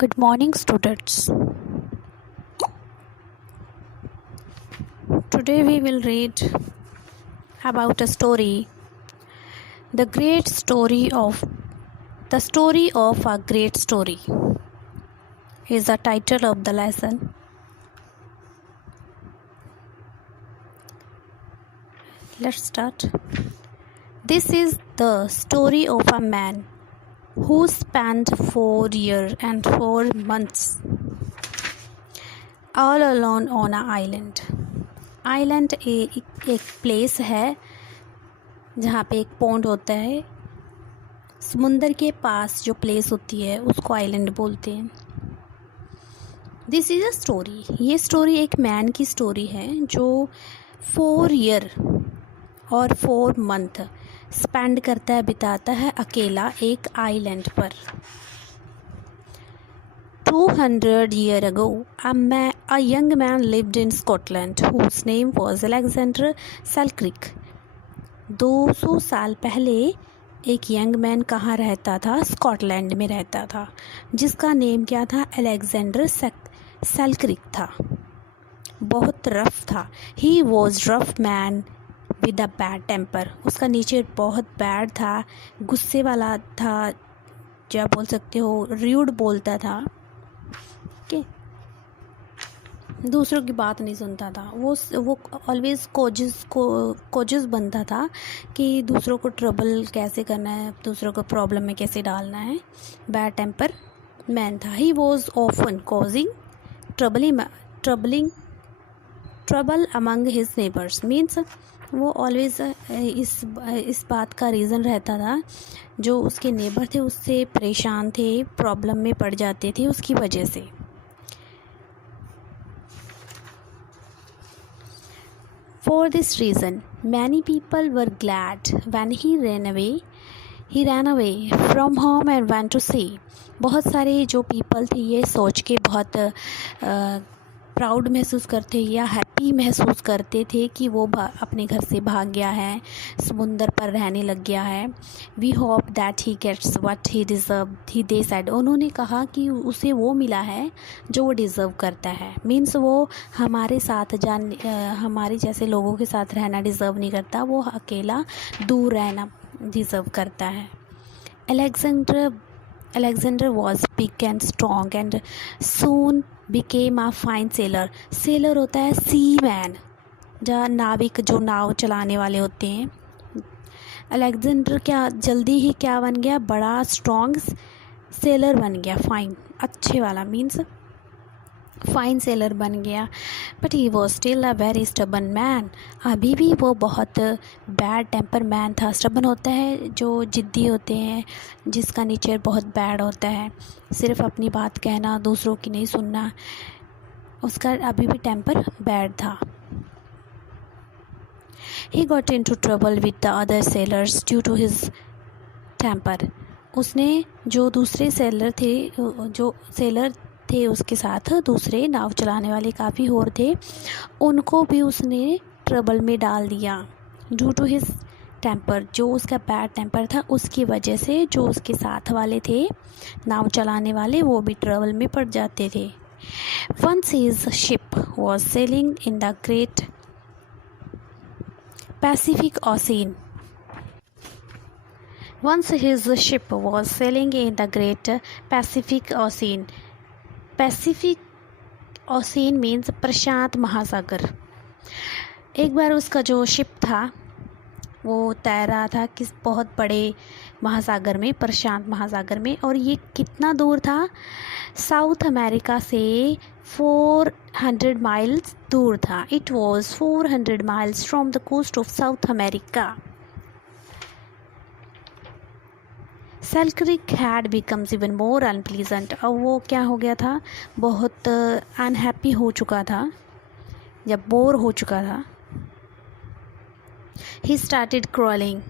Good morning, students. Today we will read about a story, the story of a great story is the title of the lesson. Let's start. This is the story of a man who spent 4 years and 4 months all alone on an island. Island एक place है जहाँ पे एक pond होता है. समुंदर के पास जो प्लेस होती है उसको आइलैंड बोलते हैं. This is a story. ये स्टोरी एक मैन की स्टोरी है जो 4 ईयर और 4 मंथ स्पेंड करता है, बिताता है अकेला एक आइलैंड पर. 200 years ago, a young man lived in Scotland whose name was Alexander Selkirk. 200 साल पहले एक यंग मैन कहाँ रहता था? स्कॉटलैंड में रहता था, जिसका नेम क्या था? अलेक्जेंडर सेल्क्रिक था. बहुत रफ था. He was rough man with a bad temper. उसका नेचर बहुत बैड था, गुस्से वाला था, क्या बोल सकते हो, र्यूड बोलता था. दूसरों की बात नहीं सुनता था. वो ऑलवेज कोजिस बनता था कि दूसरों को ट्रबल कैसे करना है, दूसरों को प्रॉब्लम में कैसे डालना है. बैड टेम्पर मैन था. He was often causing trouble among his neighbours. Means वो ऑलवेज इस बात का रीज़न रहता था, जो उसके नेबर थे उससे परेशान थे, प्रॉब्लम में पड़ जाते थे उसकी वजह से. For this reason, many people were glad when he ran away from home and went to sea. बहुत सारे जो पीपल थे ये सोच के बहुत प्राउड महसूस करते या हैप्पी महसूस करते थे कि वो अपने घर से भाग गया है, समुंदर पर रहने लग गया है. We hope that he gets what he deserve, he they said. उन्होंने कहा कि उसे वो मिला है जो वो डिज़र्व करता है. मीन्स वो हमारे साथ हमारे जैसे लोगों के साथ रहना डिज़र्व नहीं करता, वो अकेला दूर रहना डिज़र्व करता है. Alexander was big and strong and soon became a fine sailor. Sailor होता है seaman, जहाँ नाविक, जो नाव चलाने वाले होते हैं. अलेक्जेंडर जल्दी ही क्या बन गया? बड़ा स्ट्रॉन्ग सेलर बन गया. फाइन, अच्छे वाला, मीन्स फाइन सेलर बन गया. But he was still a very stubborn man. अभी भी वो बहुत बैड टेम्पर मैन था. स्टबन होता है जो जिद्दी होते हैं, जिसका नेचर बहुत बैड होता है, सिर्फ अपनी बात कहना, दूसरों की नहीं सुनना. उसका अभी भी टेम्पर बैड था. He got into trouble with the other sailors due to his temper. उसने जो दूसरे सेलर थे उसके साथ, दूसरे नाव चलाने वाले काफ़ी और थे, उनको भी उसने ट्रबल में डाल दिया. ड्यू टू हिज टेम्पर, जो उसका बैड टेम्पर था उसकी वजह से जो उसके साथ वाले थे नाव चलाने वाले, वो भी ट्रबल में पड़ जाते थे. Once his ship was sailing in the great Pacific Ocean. Once his ship was sailing in the great Pacific Ocean. Pacific Ocean means प्रशांत महासागर. एक बार उसका जो शिप था वो तैर रहा था किस बहुत बड़े महासागर में, प्रशांत महासागर में. और ये कितना दूर था? साउथ अमेरिका से 400 माइल्स दूर था. It was 400 miles from the coast of South America. Selkirk had becomes even more unpleasant. अब वो क्या हो गया था? बहुत अनहैप्पी हो चुका था, जब बोर हो चुका था. He started quarreling.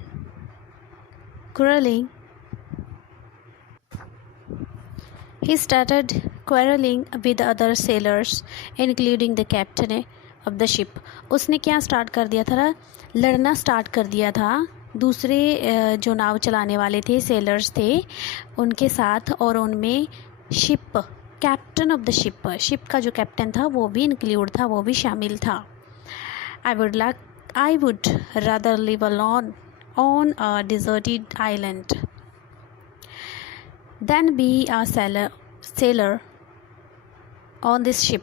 He started quarreling with other sailors, including the captain of the ship. उसने क्या स्टार्ट कर दिया था? लड़ना स्टार्ट कर दिया था दूसरे जो नाव चलाने वाले थे, सेलर्स थे, उनके साथ. और उनमें ship captain of the ship, ship का जो कैप्टन था वो भी इंक्लूड था, वो भी शामिल था। I would rather live alone on a deserted island than be a sailor on this ship,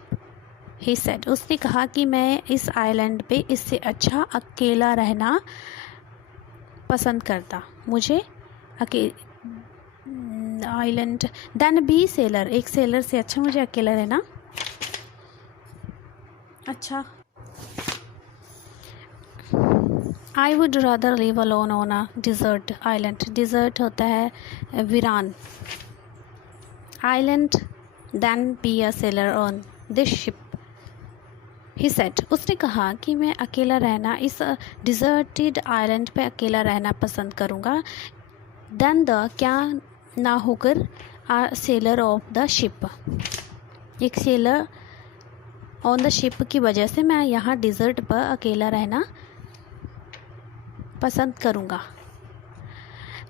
he said. उसने कहा कि मैं इस आइलैंड पे इससे अच्छा अकेला रहना पसंद करता, मुझे आइलैंड देन बी सेलर, एक सेलर से अच्छा मुझे अकेला रहना अच्छा। I would rather live alone on a desert island, desert होता है वीरान, island than be a sailor on this ship, he said. उसने कहा कि मैं अकेला रहना, इस डिज़र्टेड आइलैंड पे अकेला रहना पसंद करूँगा, देन द क्या ना होकर आ सेलर ऑफ द शिप, एक सेलर ऑन द शिप की वजह से मैं यहाँ डिज़र्ट पर अकेला रहना पसंद करूँगा।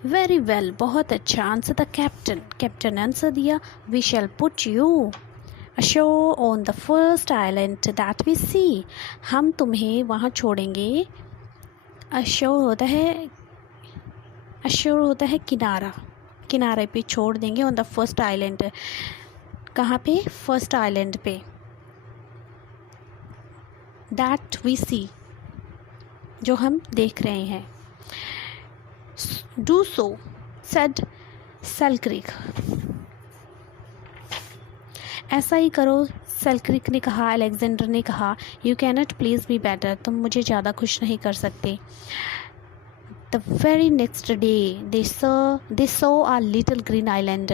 वेरी वेल, बहुत अच्छा, answer the captain, captain answer दिया। We shall put you ashore on the first island that we see, हम तुम्हें वहाँ छोड़ेंगे। अशोर होता है किनारा, किनारे पे छोड़ देंगे। ऑन द फर्स्ट आइलैंड, कहाँ पे? फर्स्ट आइलैंड पे। दैट वी सी, जो हम देख रहे हैं। डू सो सेड सेल्क्रिक, ऐसा ही करो, सेल्क्रिक ने कहा, अलेक्जेंडर ने कहा। You cannot please be better, तुम मुझे ज़्यादा खुश नहीं कर सकते। The very next day they saw a little green island,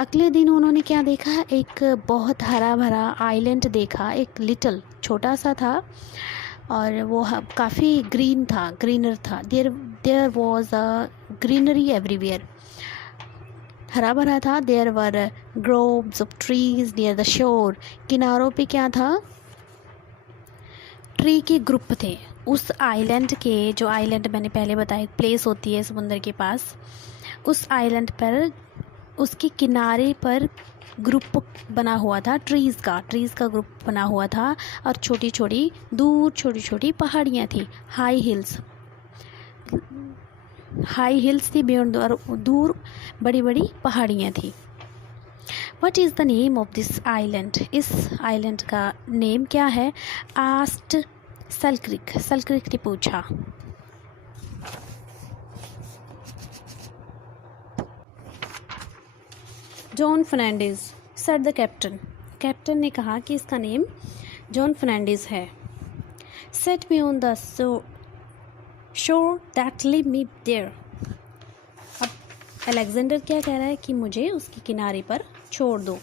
अगले दिन उन्होंने क्या देखा? एक बहुत हरा भरा आइलैंड देखा, एक लिटिल, छोटा सा था और वो काफ़ी ग्रीन था, ग्रीनर था। There was a greenery everywhere, हरा भरा था। There were groves of trees near the shore, किनारों पे क्या था? ट्री के ग्रुप थे। उस आइलैंड के, जो आइलैंड मैंने पहले बताया प्लेस होती है समुद्र के पास, उस आइलैंड पर उसके किनारे पर ग्रुप बना हुआ था, ट्रीज़ का ग्रुप बना हुआ था। और छोटी छोटी पहाड़ियाँ थी, हाई हिल्स थी बियॉन्ड, और दूर बड़ी बड़ी पहाड़ियाँ थी। What is the name of this island, इस आइलैंड का नेम क्या है? आस्क्ड सेल्क्रिक ने पूछा। Juan Fernandez said the captain ने कहा कि इसका नेम जॉन फर्नांडिस है। Set me on the shore that leave me there, अब अलेक्जेंडर क्या कह रहा है कि मुझे उसके किनारे पर छोड़ दो।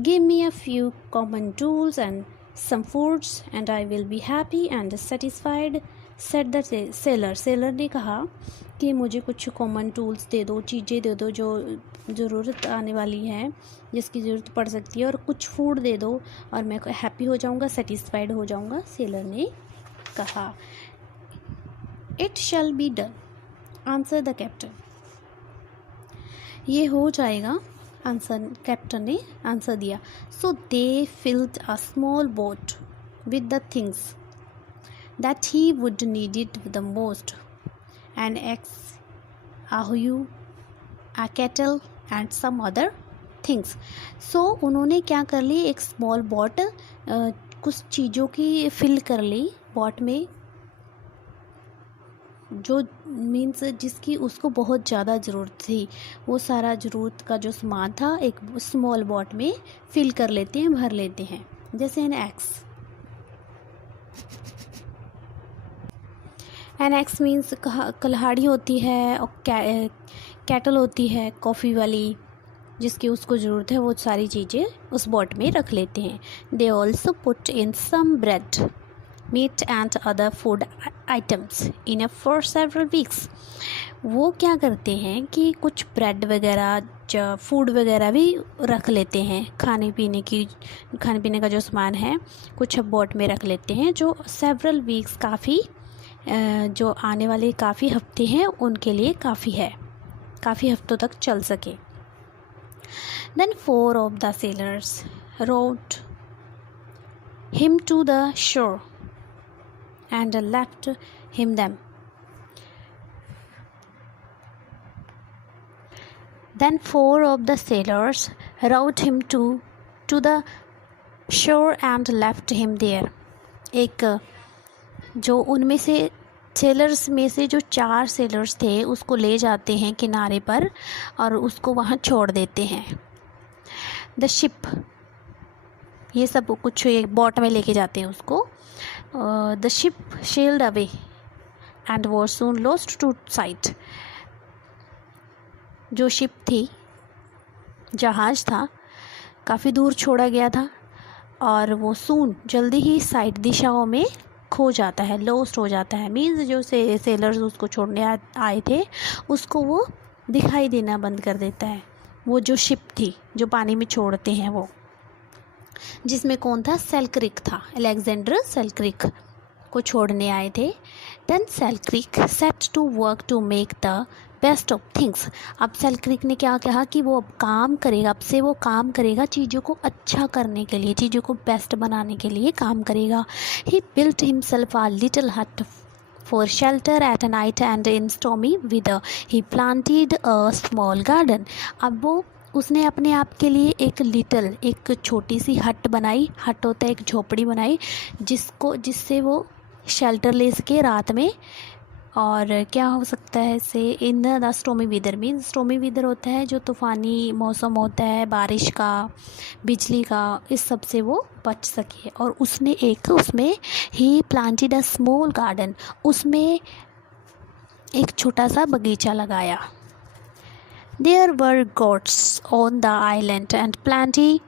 Give me a few common tools and some foods and I will be happy and satisfied, set the sailor ने कहा कि मुझे कुछ कॉमन टूल्स दे दो, चीज़ें दे दो जो ज़रूरत आने वाली है, जिसकी ज़रूरत पड़ सकती है, और कुछ फूड दे दो और मैं हैप्पी हो जाऊंगा, सेटिस्फाइड हो जाऊंगा, सेलर ने कहा। It shall be done, answer the captain, ये हो जाएगा, आंसर कैप्टन ने आंसर दिया। So they filled a small boat with the things that he would need it the most, an axe, a hoe, a kettle and some other things. So उन्होंने क्या कर ली? एक small bot, कुछ चीज़ों की fill कर ली bot में, जो मीन्स जिसकी उसको बहुत ज़्यादा ज़रूरत थी, वो सारा ज़रूरत का जो सामान था एक स्मॉल बॉट में फिल कर लेते हैं, भर लेते हैं। जैसे एन एक्स मीन्स कल्हाड़ी होती है, और कैटल होती है कॉफ़ी वाली, जिसकी उसको ज़रूरत है, वो सारी चीज़ें उस बॉट में रख लेते हैं। They also put in some bread, meat and other food items in for several weeks. वो क्या करते हैं कि कुछ ब्रेड वगैरह, फूड वगैरह भी रख लेते हैं, खाने पीने का जो सामान है कुछ बॉट में रख लेते हैं, जो सेवरल वीक्स, काफ़ी जो आने वाले काफ़ी हफ्ते हैं उनके लिए काफ़ी है, काफ़ी हफ्तों तक चल सके। Then 4 of the sailors rowed him to the shore and left him them. Then 4 of the sailors rowed him to the shore and left him there. एक जो उनमें से सेलर्स में से जो 4 सेलर्स थे उसको ले जाते हैं किनारे पर और उसको वहाँ छोड़ देते हैं. द शिप, ये सब कुछ एक बोट में लेके जाते हैं उसको. The ship sailed away and was soon lost to sight. जो शिप थी, जहाज़ था, काफ़ी दूर छोड़ा गया था और वो सून जल्दी ही साइट दिशाओं में खो जाता है, लॉस्ट हो जाता है. मीन्स जो सेलर्स उसको छोड़ने आए थे उसको वो दिखाई देना बंद कर देता है. वो जो शिप थी जो पानी में छोड़ते हैं वो, जिसमें कौन था? सेल्क्रिक था. अलेक्जेंडर सेल्क्रिक को छोड़ने आए थे. Then Selkirk set to work to make the best of things. अब सेल्क्रिक ने क्या कहा कि वो अब काम करेगा, अब से वो काम करेगा चीज़ों को अच्छा करने के लिए, चीज़ों को बेस्ट बनाने के लिए काम करेगा. ही बिल्ट हिमसेल्फ अ लिटिल हट for shelter at night and in stormy weather. He planted a small garden. अब उसने अपने आप के लिए एक छोटी सी हट बनाई. हट होता है एक झोपड़ी बनाई जिससे वो शेल्टर ले सके रात में. और क्या हो सकता है इससे? In the stormy weather. Means stormy weather होता है जो तूफ़ानी मौसम होता है, बारिश का, बिजली का, इस सब से वो बच सके. और उसने उसमें ही प्लांटेड अ स्मॉल गार्डन, उसमें एक छोटा सा बगीचा लगाया. There were goats on the island and plenty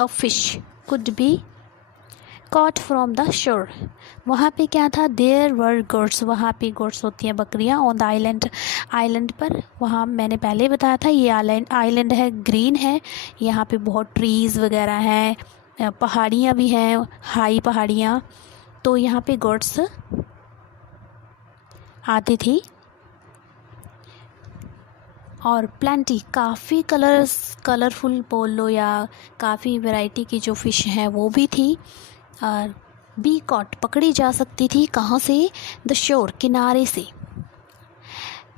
of fish could be caught from the shore. वहाँ पे क्या था? देयर वर गोट्स, वहाँ पे गोट्स होती हैं बकरियाँ. ऑन द आइलैंड पर, वहाँ मैंने पहले बताया था ये आइलैंड है, ग्रीन है. यहाँ पे बहुत ट्रीज़ वगैरह हैं, पहाड़ियाँ भी हैं, हाई पहाड़ियाँ. तो यहाँ पे गोट्स आती थी. और प्लेंटी, काफ़ी कलरफुल बोल लो या काफ़ी वैरायटी की जो फ़िश हैं वो भी थी. बी कॉट, पकड़ी जा सकती थी. कहाँ से? द शोर, किनारे से.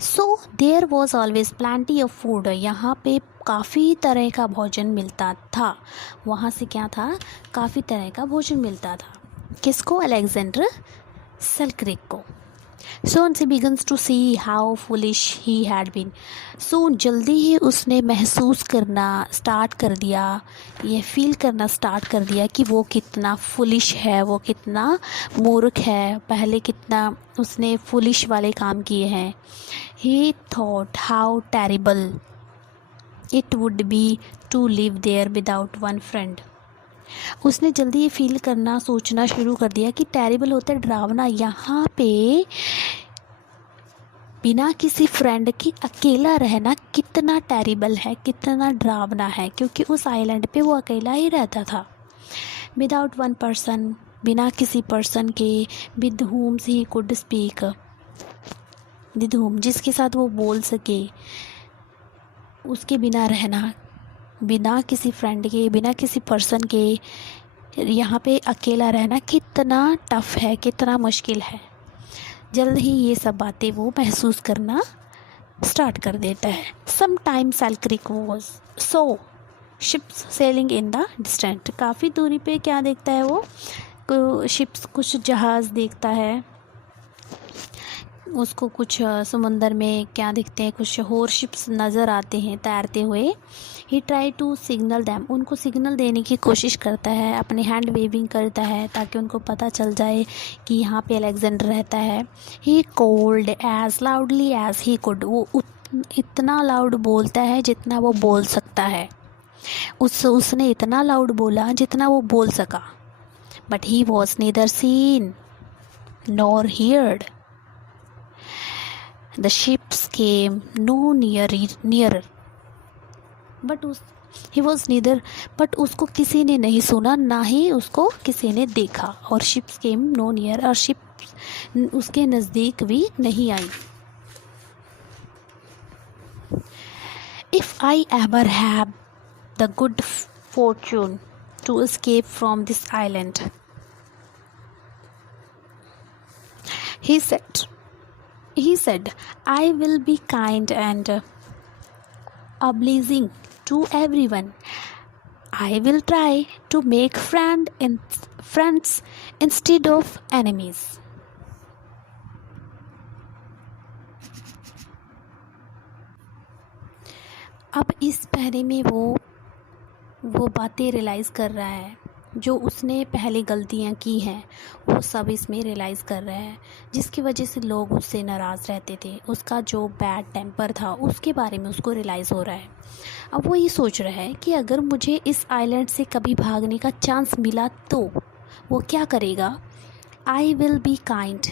So there was always plenty of food. यहाँ पे काफ़ी तरह का भोजन मिलता था. वहाँ से क्या था? काफ़ी तरह का भोजन मिलता था. किसको? अलेक्जेंडर सेल्क्रिक को. Soon she begins to see how foolish he had been. Soon, जल्दी ही उसने महसूस करना स्टार्ट कर दिया, ये फील करना स्टार्ट कर दिया कि वो कितना फुलिश है, वो कितना मूर्ख है, पहले कितना उसने फुलिश वाले काम किए हैं. He thought how terrible it would be to live there without one friend. उसने जल्दी ये फील करना, सोचना शुरू कर दिया कि टेरिबल होता है डरावना. यहाँ पे बिना किसी फ्रेंड के अकेला रहना कितना टेरिबल है, कितना डरावना है. क्योंकि उस आइलैंड पे वो अकेला ही रहता था. विदाउट वन पर्सन, बिना किसी पर्सन के. With whom he could speak, with whom, जिसके साथ वो बोल सके. उसके बिना रहना, बिना किसी फ्रेंड के, बिना किसी पर्सन के, यहाँ पे अकेला रहना कितना टफ़ है, कितना मुश्किल है. जल्द ही ये सब बातें वो महसूस करना स्टार्ट कर देता है. Some time Selkirk was saw ships sailing in the distant. काफ़ी दूरी पे क्या देखता है वो? शिप्स, कुछ जहाज़ देखता है. उसको कुछ समुंदर में क्या दिखते हैं, कुछ और शिप्स नज़र आते हैं तैरते हुए. ही ट्राई टू सिग्नल दैम, उनको सिग्नल देने की कोशिश करता है, अपने हैंड वेविंग करता है ताकि उनको पता चल जाए कि यहाँ पे अलेक्जेंडर रहता है. He called as loudly as he could, वो इतना लाउड बोलता है जितना वो बोल सकता है. उसने इतना लाउड बोला जितना वो बोल सका. But he was neither seen nor heard. The ships came no nearer. He was neither, but उसको किसी ने नहीं सुना, ना ही उसको किसी ने देखा. और ships came no near, और ships उसके नज़दीक भी नहीं आई. If I ever have the good fortune to escape from this island, he said, I will be kind and obliging to everyone. I will try to make friends instead of enemies. अब इस पहले में वो बातें realise कर रहा है जो उसने पहले गलतियाँ की हैं, वो सब इसमें रियलाइज़ कर रहा है, जिसकी वजह से लोग उससे नाराज़ रहते थे। उसका जो बैड टेम्पर था उसके बारे में उसको रियलाइज़ हो रहा है। अब वो ये सोच रहा है कि अगर मुझे इस आइलैंड से कभी भागने का चांस मिला तो वो क्या करेगा। I will be kind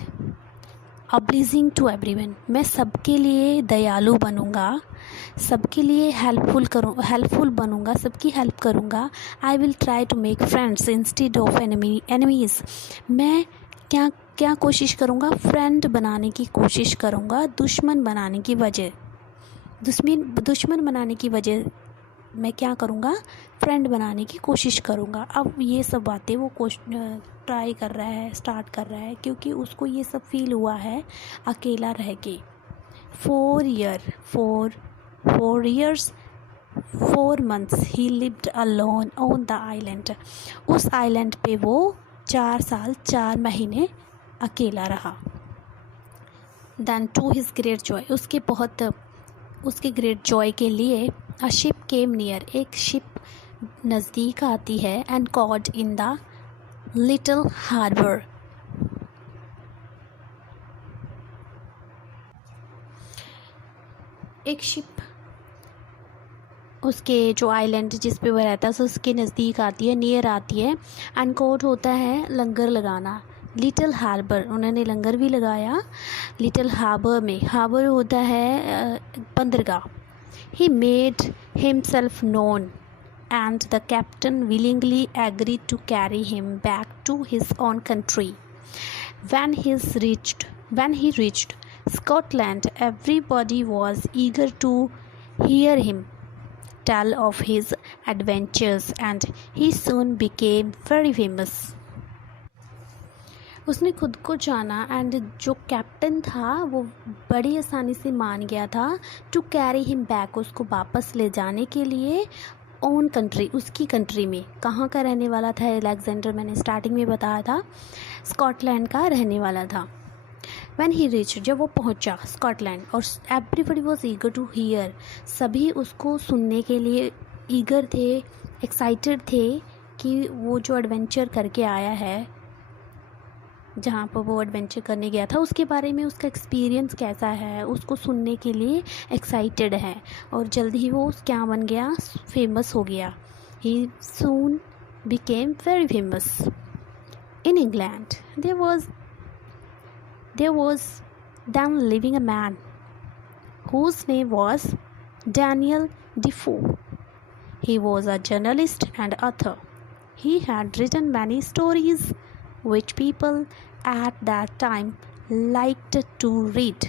obliging to everyone, मैं सबके लिए दयालु बनूँगा, सबके लिए हेल्पफुल बनूँगा, सबकी हेल्प करूँगा। I will try to make friends instead of enemies, मैं क्या कोशिश करूँगा, फ्रेंड बनाने की कोशिश करूँगा, दुश्मन बनाने की वजह मैं क्या करूँगा, फ्रेंड बनाने की कोशिश करूँगा। अब ये सब बातें वो ट्राई कर रहा है, स्टार्ट कर रहा है, क्योंकि उसको ये सब फील हुआ है अकेला रह के। 4 years 4 months he lived alone on the island. उस आइलैंड पे वो 4 साल 4 महीने अकेला रहा। Then to his great joy, उसके ग्रेट जॉय के लिए a ship came near, एक शिप नज़दीक आती है, and caught in the little harbor. एक शिप उसके जो आइलैंड जिस पे वो रहता है उसके नज़दीक आती है, नियर आती है। एंड कोड होता है लंगर लगाना। लिटिल हार्बर, उन्होंने लंगर भी लगाया लिटिल हार्बर में। हार्बर होता है बंदरगाह। He made himself known and the captain willingly agree to carry him back to his own country. When he reached Scotland, everybody was eager to hear him tell of his adventures, and he soon became very famous. उसने खुद को जाना and जो captain था वो बड़ी आसानी से मान गया था टू कैरी हिम बैक, उसको वापस ले जाने के लिए ओन कंट्री, उसकी कंट्री में। कहाँ का रहने वाला था अलेक्जेंडर, मैंने स्टार्टिंग में बताया था स्कॉटलैंड का रहने वाला था। When he reached, जब वो पहुँचा स्कॉटलैंड, और everybody was eager to hear, सभी उसको सुनने के लिए ईगर थे, एक्साइटेड थे कि वो जो एडवेंचर करके आया है, जहाँ पर वो एडवेंचर करने गया था उसके बारे में, उसका एक्सपीरियंस कैसा है, उसको सुनने के लिए एक्साइटेड है। और जल्दी ही वो क्या बन गया, फेमस हो गया। He soon became very famous. In England, there was then living a man whose name was Daniel Defoe. He was a journalist and author. He had written many stories which people at that time liked to read.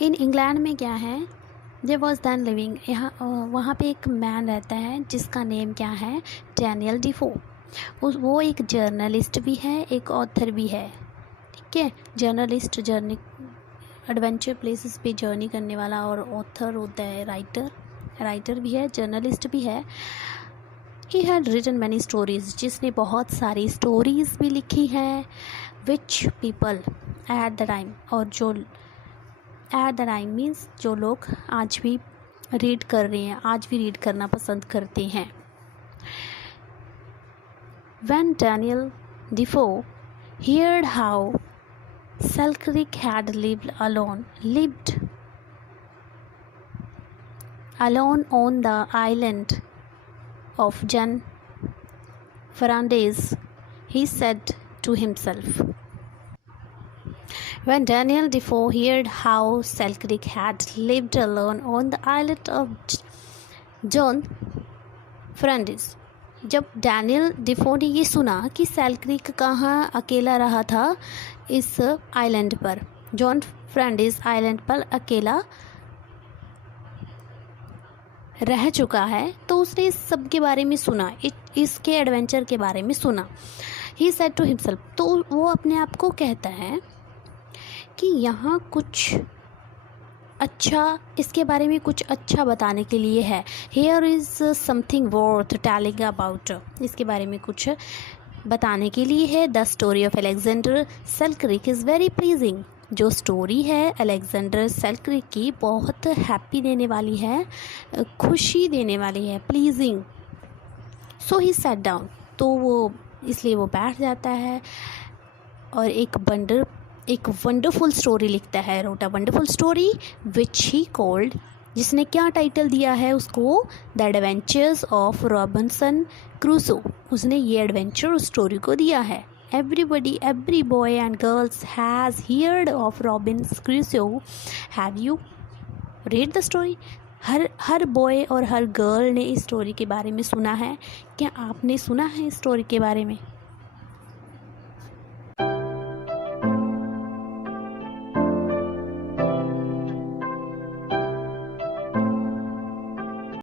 In England में क्या है, there was then living, वहाँ पे एक man रहता है जिसका name क्या है, डैनियल डिफो। वो एक जर्नलिस्ट भी है, एक ऑथर भी है। ठीक है, जर्नलिस्ट जर्नी एडवेंचर प्लेसेस पे जर्नी करने वाला, और ऑथर होता है राइटर भी है, जर्नलिस्ट भी है। He had written many stories, जिसने बहुत सारी स्टोरीज़ भी लिखी हैं, which people at the time, और जो एट द टाइम मीन्स जो लोग आज भी रीड कर रहे हैं, आज भी रीड करना पसंद करते हैं। When Daniel Defoe heard how Selkirk had lived alone on the island of John Fernandez, he said to himself. When Daniel Defoe heard how Selkirk had lived alone on the island of John Fernandez, जब Daniel डिफो ने ये सुना कि सेल्क्रिक कहाँ अकेला रहा था इस आइलैंड पर, जॉन फ्रेंडिस आइलैंड पर अकेला रह चुका है तो उसने इस सब के बारे में सुना, इसके एडवेंचर के बारे में सुना। ही सेड टू हिमसेल्फ, तो वो अपने आप को कहता है कि यहाँ कुछ अच्छा, इसके बारे में कुछ अच्छा बताने के लिए है। Here is something worth telling about, इसके बारे में कुछ बताने के लिए है। The story of Alexander Selkirk is very pleasing, जो स्टोरी है अलेक्जेंडर सेल्क्रिक की बहुत हैप्पी देने वाली है, खुशी देने वाली है, pleasing. So he sat down, तो वो इसलिए वो बैठ जाता है और एक वंडरफुल स्टोरी लिखता है। Wrote a wonderful story which he called, जिसने क्या टाइटल दिया है उसको, the adventures of Robinson Crusoe. उसने ये एडवेंचर उस स्टोरी को दिया है। every boy and girls has heard of Robinson Crusoe. Have you read the story? Her boy और हर गर्ल ने इस स्टोरी के बारे में सुना है। क्या आपने सुना है इस स्टोरी के बारे में?